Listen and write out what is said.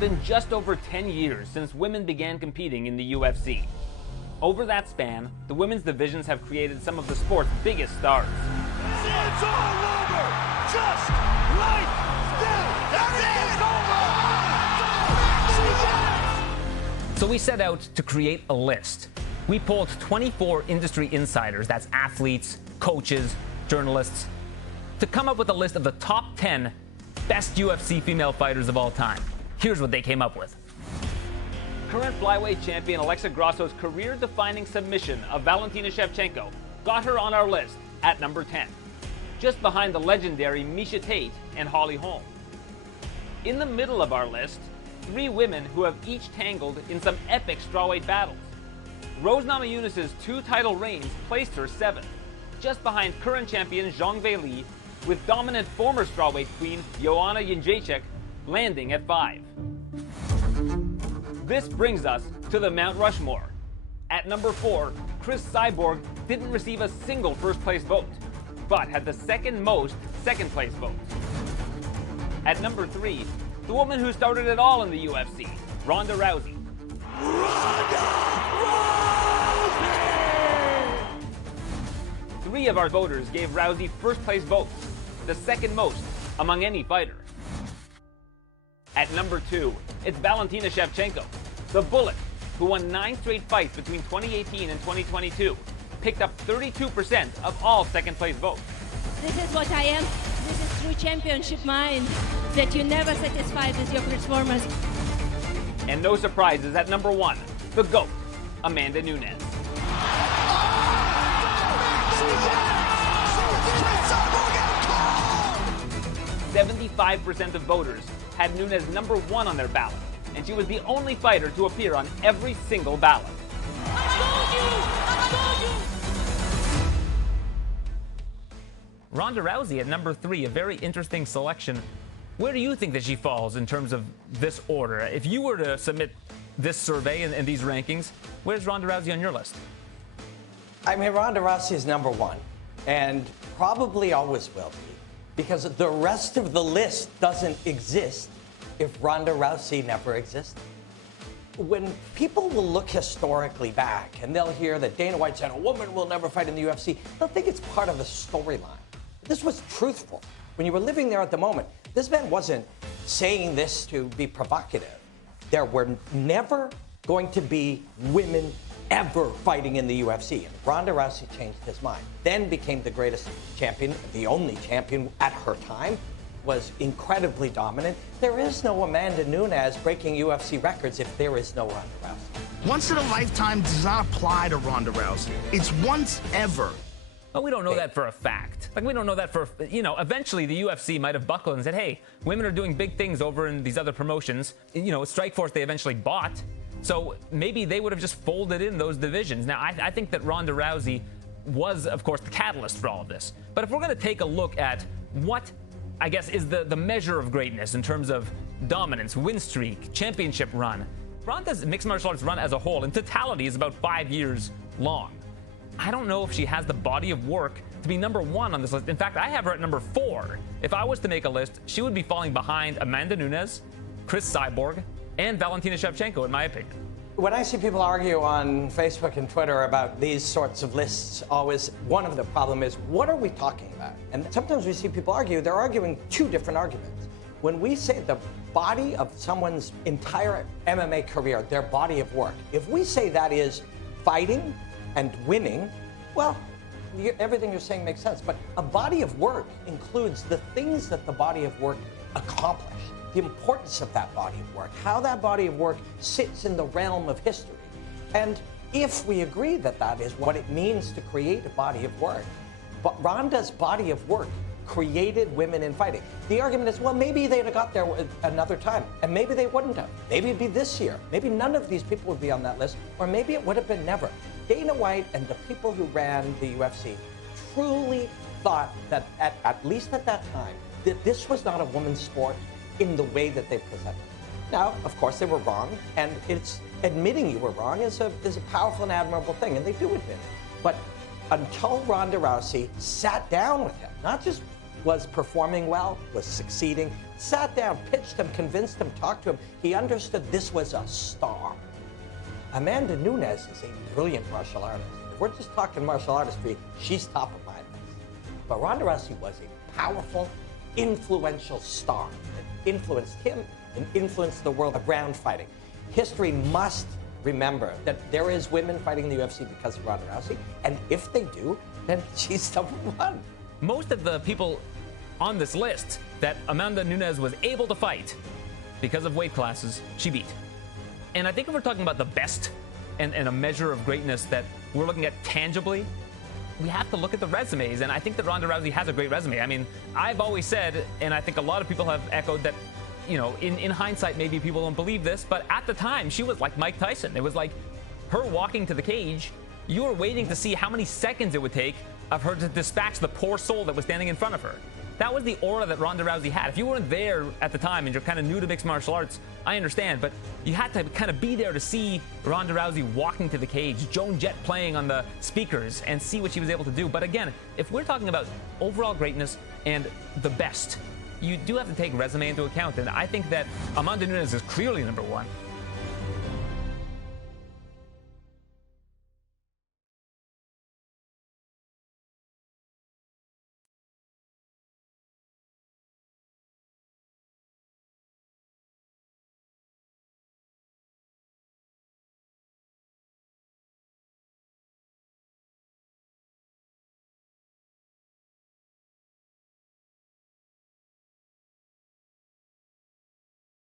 been just over 10 years since women began competing in the UFC. Over that span, the women's divisions have created some of the sport's biggest stars. It's all over! Just like that! So we set out to create a list. We polled 24 industry insiders, that's athletes, coaches, journalists, to come up with a list of the top 10 best UFC female fighters of all time. Here's what they came up with. Current flyweight champion Alexa Grasso's career-defining submission of Valentina Shevchenko got her on our list at number 10, just behind the legendary Miesha Tate and Holly Holm. In the middle of our list, 3 women who have each tangled in some epic strawweight battles. Rose Namajunas' 2 title reigns placed her 7th, just behind current champion Zhang Weili, with dominant former strawweight queen Joanna Jędrzejczyk landing at 5. This brings us to the Mount Rushmore. At number 4, Cris Cyborg didn't receive a single first-place vote, but had the second most second-place votes. At number 3, the woman who started it all in the UFC, Ronda Rousey. Ronda! 3 of our voters gave Rousey first-place votes, the second most among any fighter. At number 2, it's Valentina Shevchenko, the Bullet, who won 9 straight fights between 2018 and 2022, picked up 32% of all second-place votes. This is what I am. This is true championship mind, that you're never satisfied with your performance. And no surprises at number 1, the GOAT, Amanda Nunes. 75% of voters had Nunes number 1 on their ballot, and she was the only fighter to appear on every single ballot. Ronda Rousey at number 3, a very interesting selection. Where do you think that she falls in terms of this order? If you were to submit this survey and these rankings, where's Ronda Rousey on your list? I mean, Ronda Rousey is number 1, and probably always will be, because the rest of the list doesn't exist if Ronda Rousey never existed. When people will look historically back and they'll hear that Dana White said a woman will never fight in the UFC, they'll think it's part of a storyline. This was truthful. When you were living there at the moment, this man wasn't saying this to be provocative. There were never going to be women ever fighting in the UFC. And Ronda Rousey changed his mind, then became the greatest champion, the only champion at her time, was incredibly dominant. There is no Amanda Nunes breaking UFC records if there is no Ronda Rousey. Once in a lifetime does not apply to Ronda Rousey. It's once ever. But we don't know that for a fact. Like, we don't know that for, eventually the UFC might have buckled and said, hey, women are doing big things over in these other promotions. Strikeforce they eventually bought. So maybe they would have just folded in those divisions. Now, I think that Ronda Rousey was, of course, the catalyst for all of this. But if we're going to take a look at what, I guess, is the measure of greatness in terms of dominance, win streak, championship run, Ronda's mixed martial arts run as a whole, in totality, is about 5 years long. I don't know if she has the body of work to be number 1 on this list. In fact, I have her at number 4. If I was to make a list, she would be falling behind Amanda Nunes, Cris Cyborg, and Valentina Shevchenko, in my opinion. When I see people argue on Facebook and Twitter about these sorts of lists, always one of the problem is, what are we talking about? And sometimes we see people argue, they're arguing 2 different arguments. When we say the body of someone's entire MMA career, their body of work, if we say that is fighting and winning, well, everything you're saying makes sense. But a body of work includes the things that the body of work accomplished, the importance of that body of work, how that body of work sits in the realm of history. And if we agree that that is what it means to create a body of work, but Ronda's body of work created women in fighting. The argument is, well, maybe they'd have got there another time, and maybe they wouldn't have. Maybe it'd be this year. Maybe none of these people would be on that list, or maybe it would have been never. Dana White and the people who ran the UFC truly thought that, at least at that time, that this was not a women's sport in the way that they presented it. Now, of course, they were wrong, and it's admitting you were wrong is a powerful and admirable thing, and they do admit it. But until Ronda Rousey sat down with him, not just was performing well, was succeeding, sat down, pitched him, convinced him, talked to him. He understood this was a star. Amanda Nunes is a brilliant martial artist. If we're just talking martial artistry, she's top of my list. But Ronda Rousey was a powerful, influential star that influenced him and influenced the world of ground fighting. History must remember that there is women fighting in the UFC because of Ronda Rousey, and if they do, then she's number one. Most of the people on this list that Amanda Nunes was able to fight because of weight classes, she beat. And I think if we're talking about the best and a measure of greatness that we're looking at tangibly, we have to look at the resumes, and I think that Ronda Rousey has a great resume. I mean, I've always said, and I think a lot of people have echoed that, you know, in hindsight, maybe people don't believe this, but at the time, she was like Mike Tyson. It was like her walking to the cage, you were waiting to see how many seconds it would take of her to dispatch the poor soul that was standing in front of her. That was the aura that Ronda Rousey had. If you weren't there at the time and you're kind of new to mixed martial arts, I understand, but you had to kind of be there to see Ronda Rousey walking to the cage, Joan Jett playing on the speakers, and see what she was able to do. But again, if we're talking about overall greatness and the best, you do have to take resume into account, and I think that Amanda Nunes is clearly number one.